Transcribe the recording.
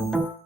you